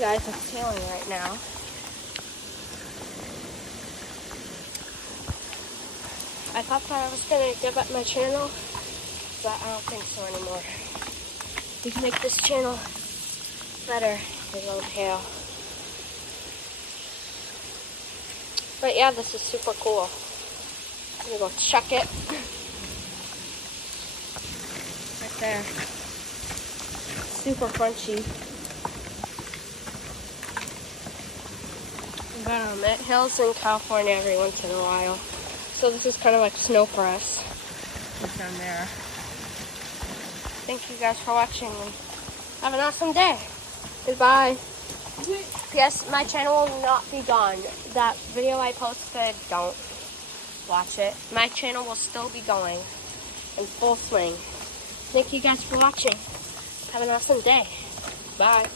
guys, it's sailing right now. I thought that I was going to give up my channel, but I don't think so anymore. We can make this channel better with a little tail. But yeah, this is super cool. I'm gonna go chuck it. Right there. Super crunchy. But it hails in California every once in a while. So this is kind of like snow for us. It's down there. Thank you guys for watching. Have an awesome day. Goodbye. Yes, my channel will not be gone. That video I posted, don't watch it. My channel will still be going in full swing. Thank you guys for watching. Have an awesome day. Bye.